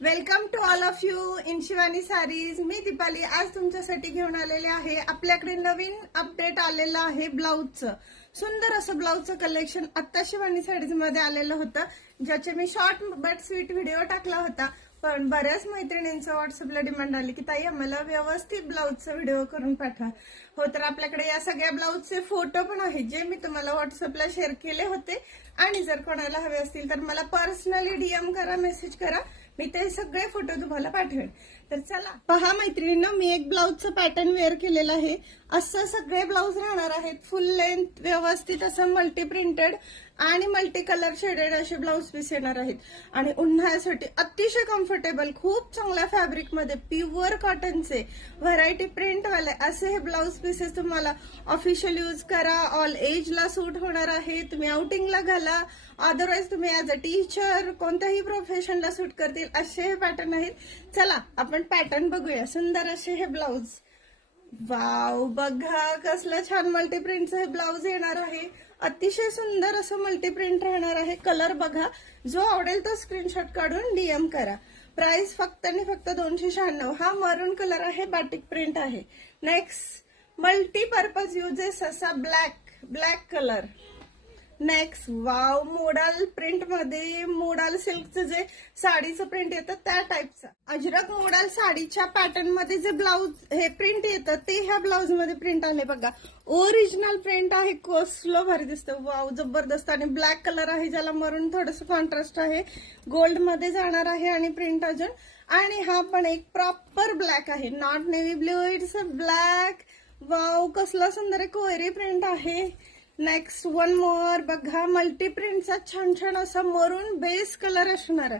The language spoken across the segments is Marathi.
Welcome to all of you in Shivani sarees मी दीपाली आज तुमच्यासाठी घेऊन आलेले आहे. आपल्याकडे नवीन अपडेट आलेलं आहे ब्लाऊजचं सुंदर असं ब्लाऊजचं कलेक्शन आत्ता शिवानी साडीजमध्ये आलेलं होतं ज्याचे मी शॉर्ट बट स्वीट व्हिडिओ टाकला होता. पण बऱ्याच मैत्रिणींचं व्हॉट्सअपला डिमांड आली की ताई आम्हाला व्यवस्थित ब्लाऊजचा व्हिडिओ करून पाठवा. हो तर आपल्याकडे या सगळ्या ब्लाऊजचे फोटो पण आहेत जे मी तुम्हाला व्हॉट्सअपला शेअर केले होते. आणि जर कोणाला हवे असतील तर मला पर्सनली डीएम करा मेसेज करा. मी ते सगळे फोटो तुम्हाला पाठवेन. तर चला. पहा मैत्रिणींना मी एक ब्लाऊजचं पॅटर्न वेअर केलेलं आहे. असं सगळे ब्लाऊज राहणार आहेत. फुल लेंथ व्यवस्थित असं मल्टी प्रिंटेड आणि मल्टी कलर शेडेड असे ब्लाऊज पीस येणार आहेत. आणि उन्हाळ्यासाठी अतिशय कम्फर्टेबल खूप चांगल्या फॅब्रिकमध्ये प्युअर कॉटनचे व्हरायटी प्रिंटवाले असे हे ब्लाऊज पीसेस तुम्हाला ऑफिशियल यूज करा. ऑल एजला सूट होणार आहे. तुम्ही आउटिंगला घाला. अदरवाईज तुम्ही ॲज अ टीचर कोणत्याही प्रोफेशनला सूट करतील असे हे पॅटर्न आहेत. चला आपण पॅटर्न बघूया. सुंदर असे हे ब्लाऊज वाव बघा कसला छान मल्टीप्रिंटचं हे ब्लाऊज येणार आहे. अतिशय सुंदर असं मल्टीप्रिंट राहणार आहे. कलर बघा. जो आवडेल तो स्क्रीनशॉट काढून डीएम करा. प्राइस फक्त आणि फक्त दोनशे शहाण्णव. हा मरून कलर आहे बाटिक प्रिंट आहे. नेक्स्ट मल्टीपर्पज युजेस असा black black colour next wow modal प्रिंटमध्ये modal सिल्कचं जे साडीचं प्रिंट येतं त्या टाईपचं अजरक मोडाल साडीच्या पॅटर्नमध्ये जे ब्लाऊज हे प्रिंट येतं ते ह्या ब्लाऊजमध्ये प्रिंट आले बघा. ओरिजिनल प्रिंट आहे कसलं भारी दिसतं. वाव जबरदस्त. आणि ब्लॅक कलर आहे ज्याला मरून थोडस कॉन्ट्रास्ट आहे. गोल्डमध्ये जाणार आहे आणि प्रिंट अजून. आणि हा पण एक प्रॉपर ब्लॅक आहे. Not navy blue it's a black wow कसला सुंदर एक कोयरी प्रिंट आहे. नेक्स्ट वन मोर बघा मल्टीप्रिंटचा छान छान असा मरून बेस कलर असणार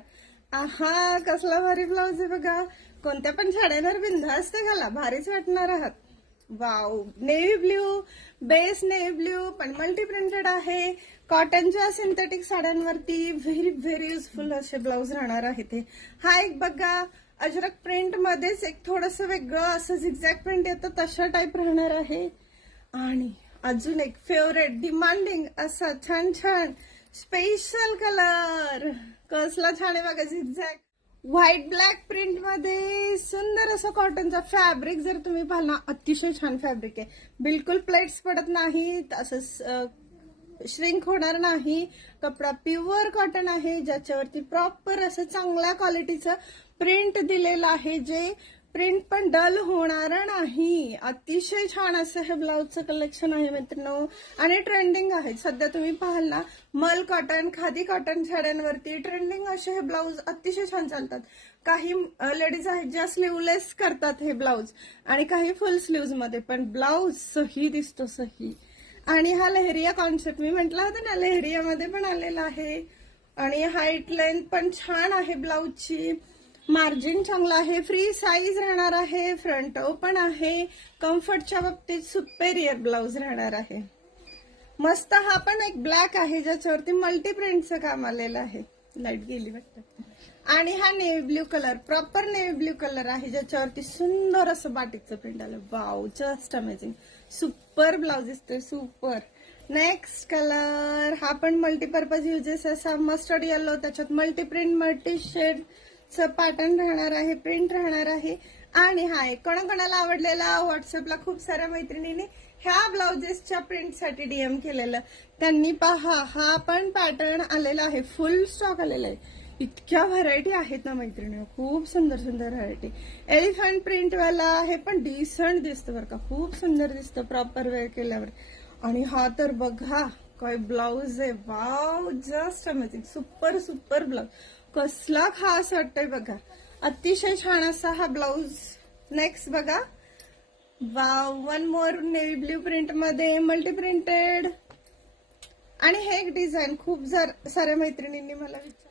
आहा. कसला भारी ब्लाऊज आहे बघा. कोणत्या पण साड्यांवर बिंधास्त घाला. भारीच वाटणार आहात. Wow navy blue base navy blue पण मल्टी प्रिंटेड आहे कॉटनच्या सिंथेटिक साड्यांवरती व्हेरी व्हेरी युजफुल असे ब्लाऊज राहणार आहे ते हा एक बघा अजरक प्रिंट मध्येच एक थोडस वेगळं असं झिगझॅक प्रिंट येतं तशा टाईप राहणार आहे. आणि अजून एक फेवरेट डिमांडिंग असा छान छान स्पेशल कलर कसला छान आहे बघा झिझॅक व्हाईट ब्लॅक प्रिंटमध्ये सुंदर असं कॉटनचा फॅब्रिक जर तुम्ही पाहाल ना अतिशय छान फॅब्रिक आहे. बिलकुल प्लेट्स पडत नाहीत असं श्रिंक होणार नाही. कपडा प्युअर कॉटन आहे ज्याच्यावरती प्रॉपर असं चांगल्या क्वालिटीचं प्रिंट दिलेलं आहे जे प्रिंट पण डल होणार नाही. अतिशय छान असं हे ब्लाऊजचं कलेक्शन आहे मित्रांनो. आणि ट्रेंडिंग आहे सध्या तुम्ही पाहाल ना मल कॉटन खादी कॉटन साड्यांवरती ट्रेंडिंग असे हे ब्लाऊज अतिशय छान चालतात. काही लेडीज आहेत ज्या स्लीवलेस करतात हे ब्लाऊज आणि काही फुल स्लीव्जमध्ये. पण ब्लाऊज सही दिसतो सही. आणि हा लेहरिया कॉन्सेप्ट मी म्हटला होता ना लेहरियामध्ये पण आलेला आहे. आणि हाईट लेंथ पण छान आहे ब्लाऊजची मार्जिन चांगलं आहे फ्री साईज राहणार आहे फ्रंट ओपन आहे कम्फर्टच्या बाबतीत सुपेरियर ब्लाऊज राहणार आहे. मस्त हा पण एक ब्लॅक आहे ज्याच्यावरती मल्टी प्रिंटचं काम आलेलं आहे. लाइट गेली वाटत. आणि हा navy blue colour proper navy blue colour आहे ज्याच्यावरती सुंदर असं बाटिकचं प्रिंट आलं. Wow just amazing super blouse दिसतोय सुपर नेक्स्ट कलर हा पण मल्टीपर्पज युजेस असा मस्टर्ड येलो त्याच्यात multi print multi shade pattern राहणार आहे प्रिंट राहणार आहे. आणि हा एक कोणाकोणाला आवडलेला व्हॉट्सअपला खूप साऱ्या मैत्रिणींनी ह्या ब्लाउजेसच्या प्रिंटसाठी डीएम केलेलं. त्यांनी पहा हा पण पॅटर्न आलेला आहे फुल स्टॉक आलेला आहे. इतक्या व्हरायटी आहेत ना मैत्रिणी खूप सुंदर सुंदर व्हरायटी एलिफंट प्रिंटवाला आहे पण डिसंट दिसतं बरं का. खूप सुंदर दिसतं प्रॉपर वेअर केल्यावर. आणि हा तर बघा काय ब्लाऊज आहे. Wow just amazing super super blouse कसला खास वाटतोय बघा. अतिशय छान असा हा ब्लाऊज नेक्स्ट बघा. वा वन मोर नेव्ही ब्ल्यू प्रिंटमध्ये मल्टी प्रिंटेड आणि हे एक डिझाईन खूप जर साऱ्या मैत्रिणींनी मला विचार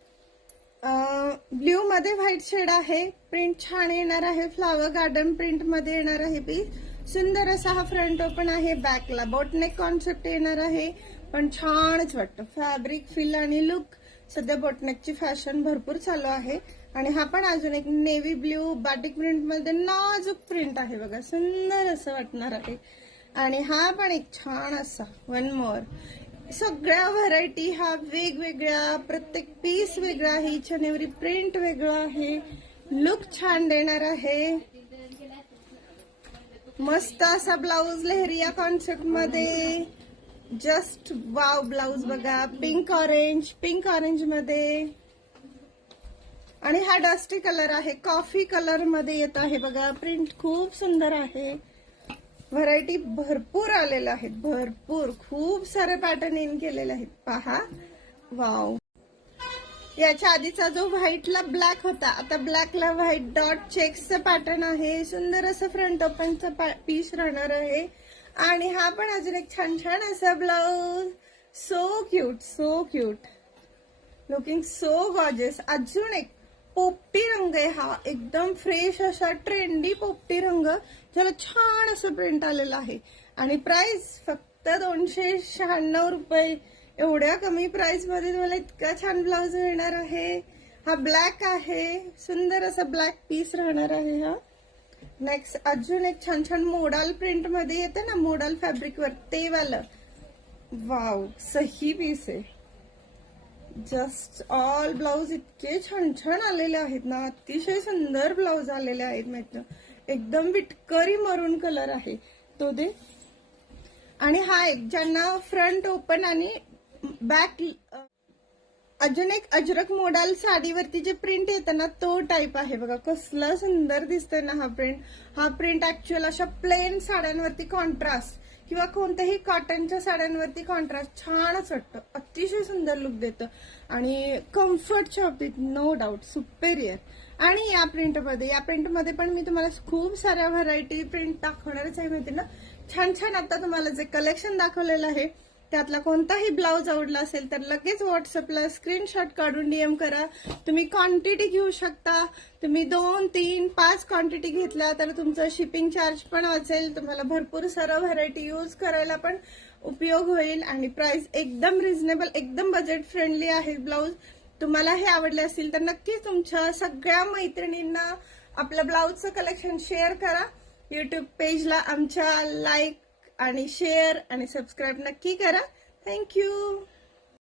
ब्ल्यू मध्ये व्हाईट शेड आहे. प्रिंट छान येणार आहे. फ्लावर गार्डन प्रिंटमध्ये येणार आहे बी सुंदर असा हा फ्रंट ओपन आहे. बॅकला बोटनेक कॉन्सेप्ट येणार आहे. पण छानच वाटतं. फॅब्रिक फील आणि लुक सध्या बोटनेकची फॅशन भरपूर चालू आहे. आणि हा पण अजून एक नेव्ही ब्ल्यू बाटिक प्रिंटमध्ये नाजूक प्रिंट आहे बघा. सुंदर असं वाटणार आहे. आणि हा पण एक छान असा वन मोर सगळ्या व्हरायटी हा वेगवेगळ्या प्रत्येक पीस वेगळा आहे. इच प्रिंट वेगळा आहे. लुक छान देणार आहे. मस्त असा ब्लाऊज लेहरिया कॉन्सेप्टमध्ये. जस्ट वाव ब्लाऊज बघा. पिंक ऑरेंज पिंक ऑरेंजमध्ये. आणि हा डस्टी कलर आहे. कॉफी कलरमध्ये येत आहे बघा. प्रिंट खूप सुंदर आहे. व्हरायटी भरपूर आलेल्या आहेत भरपूर. खूप सारे पॅटर्न इन केलेले आहेत. पहा. वाव याच्या आधीचा जो व्हाईटला ब्लॅक होता आता ब्लॅकला व्हाईट डॉट चेक्सचं पॅटर्न आहे. सुंदर असं फ्रंट ओपनचं पीस राहणार आहे. आणि हा पण अजून एक छान छान असा blouse. So cute so cute looking so gorgeous अजून एक पोपटी रंग आहे हा. एकदम फ्रेश असा ट्रेंडी पोपटी रंग. ज्याला छान असं प्रिंट आलेलं आहे. आणि प्राइस फक्त दोनशे शहाण्णव रुपये. एवढ्या कमी प्राइसमध्ये तुम्हाला इतका छान ब्लाऊज मिळणार आहे. हा ब्लॅक आहे. सुंदर असा ब्लॅक पीस राहणार आहे हा. नेक्स्ट अजून एक छान छान मोडाल प्रिंटमध्ये येते ना मोडाल फॅब्रिक वर. ते वालं. वाव सही पीस आहे. जस्ट ऑल ब्लाऊज इतके छान छान आलेले आहेत ना अतिशय सुंदर ब्लाऊज आलेले आहेत माहीत एकदम विटकरी मरून कलर आहे. तो दे. आणि हा एक ज्यांना फ्रंट ओपन आणि बॅक अजून एक अजरक मोडाल साडीवरती जे प्रिंट येतं ना तो टाईप आहे बघा. कसला सुंदर दिसतोय ना हा प्रिंट हा प्रिंट ऍक्च्युअल अशा प्लेन साड्यांवरती कॉन्ट्रास्ट किंवा कोणत्याही कॉटनच्या साड्यांवरती कॉन्ट्रास्ट छानच वाटतं. अतिशय सुंदर लुक देतं. आणि कम्फर्टच्या बाबतीत नो डाऊट सुपेरियर आणि या प्रिंटमध्ये या प्रिंटमध्ये पण मी तुम्हाला खूप साऱ्या व्हरायटी प्रिंट दाखवणारच आहे माहिती ना. छान छान आता तुम्हाला जे कलेक्शन दाखवलेलं आहे त्यातला कोणताही ब्लाऊज आवडला असेल तर लगेच व्हॉट्सअपला स्क्रीनशॉट काढून डीएम करा. तुम्ही क्वांटिटी घेऊ शकता. तुम्ही दोन तीन पाच क्वांटिटी घेतल्या तर तुमचं शिपिंग चार्ज पण वाचेल. तुम्हाला भरपूर सर्व व्हरायटी यूज करायला पण उपयोग होईल आणि प्राइस एकदम रिझनेबल एकदम बजेट फ्रेंडली आहे ब्लाऊज. तुम्हाला हे आवडले असतील तर नक्कीच तुमच्या सगळ्या मैत्रिणींना आपलं ब्लाऊजचं कलेक्शन शेअर करा. युट्यूब पेजला आमच्या लाईक आणि शेअर आणि सबस्क्राईब नक्की करा. थँक्यू